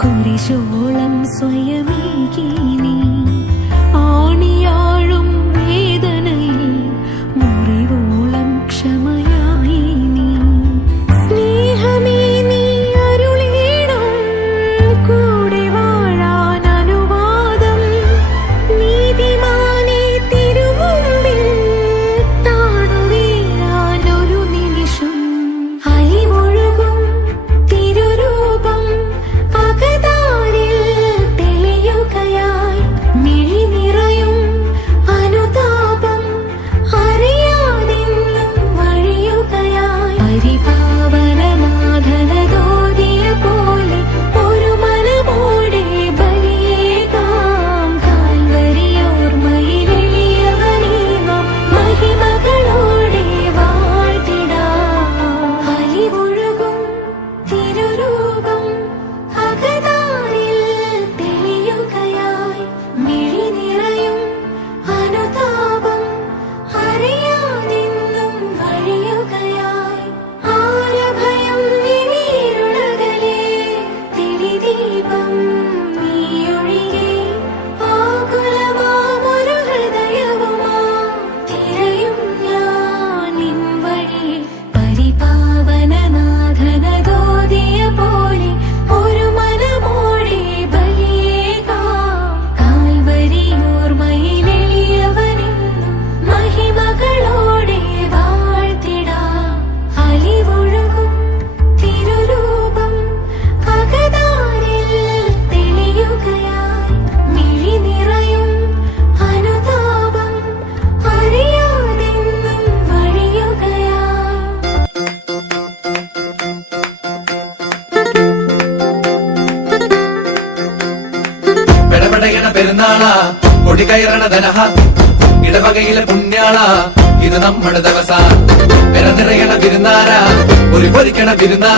കുരിശോളം സ്വയമേകി നീ ആണിയാഴും വേദനയിൽ മുറിവോളം ക്ഷമയായി നീ സ്നേഹമേ നീ അരുളീണം കൂടെ വാഴാൻ അനുവാദം നീതിമാനെ തിരുമുമ്പിൽ താണുവീഴാൻ ഒരു നിമിഷം അലിവൊഴുകും തിരുരൂപം പെരുന്നാളാ കൊടി കയറണ ധനഹ ഇടവകയിലെ പുണ്യാളാ ഇത് നമ്മുടെ ദിവസ നിറയണ വിരുന്നാരാ ഒരു പൊരിക്കണ വിരുന്ന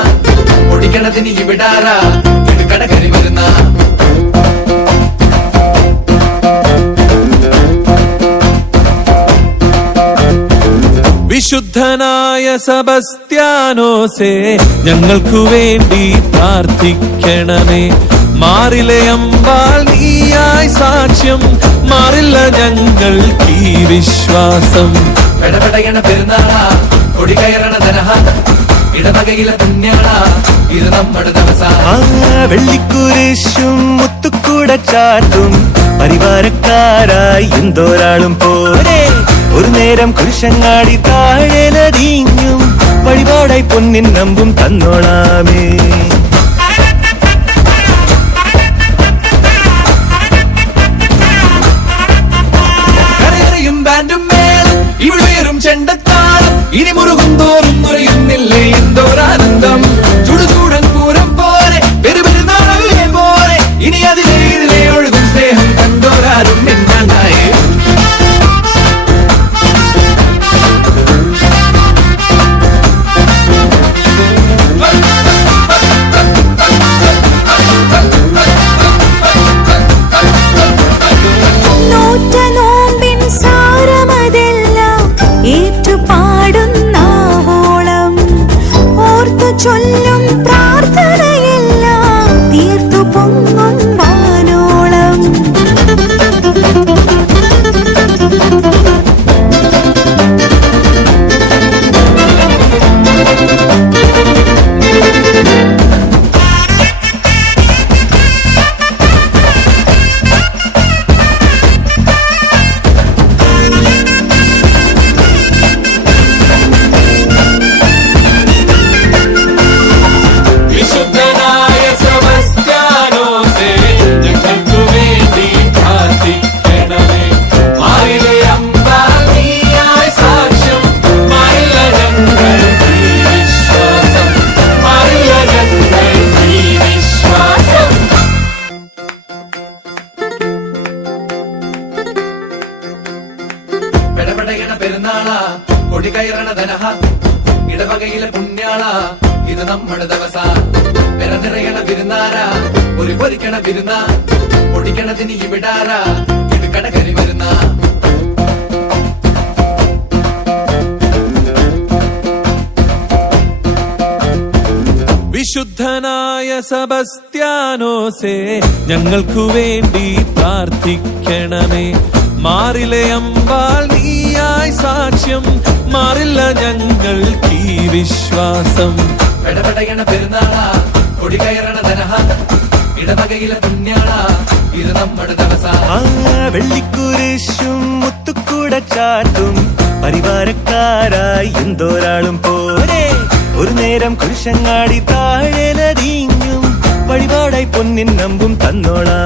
പൊടിക്കണതിന് ഇവിടാരാ ഇടുക്കട കരി വരുന്ന വിശുദ്ധനായ സെബസ്ത്യാനോസേ ഞങ്ങൾക്കു വേണ്ടി പ്രാർത്ഥിക്കണമേ മാറിലെ അമ്പാൽ നീയായി സാക്ഷ്യം മാറില്ല ഞങ്ങൾക്ക് ഈ വിശ്വാസം പെടപെടയണ പെരുന്നാളാ കൊടി കയറണ ധനഹ ഇടവകയിലെ പുണ്യാളാ ഇത് നമ്മുടെ ദിവസ വെള്ളിക്കുരിശും മുത്തുക്കൂട ചാട്ടും പരിവാരക്കാരായി എന്തോരാളും പോരെ ഒരു നേരം കുരിശങ്ങാടി താഴെ നടിഞ്ഞും വഴിപാടായി പൊന്നിൻ നമ്പും തന്നോളാമേ ഇവിടെയും ചെണ്ടത്താളം ഇനി മുറുകും തോറും മുറിയുന്നില്ലേ എന്തോരാനന്ദം ചുടുചൂടൻ പൂരം പോലെ പെരുപെരുന്നാളല്ലേ പോലെ ഇനി അതിലെ ഇതിലെ ഒഴുകും സ്നേഹം കണ്ടോരാരും എന്നാണ്ടായേ നമ്മുടെ ദിവസ പെര നിറയണ വിരുന്നാരാ ഒരു പൊരിക്കണ വിരുന്ന പൊടിക്കണതിന് ഇവിടാരാ ഇടുക്കട കരി വരുന്ന വിശുദ്ധനായ സെബസ്ത്യാനോസേ ഞങ്ങൾക്കു വേണ്ടി പ്രാർത്ഥിക്കണമേ. മാറിലെ അമ്പാൽ നീയായി സാക്ഷ്യം, മാറില്ല ഞങ്ങൾക്ക് ഈ വിശ്വാസം. പെടപെടയണ പെരുന്നാളാ കൊടി കയറണ ധനഹ ഇടവകയിലെ പുണ്യാളാ ഇത് നമ്മുടെ ദിവസ വെള്ളിക്കുരിശും മുത്തുക്കൂട ചാട്ടും പരിവാരക്കാരായി എന്തോരാളും പോരെ. ഒരു നേരം കുരിശങ്ങാടി താഴെ നദിഞ്ഞും വഴിപാടായി പൊന്നിൻ നമ്പും തന്നോളാ.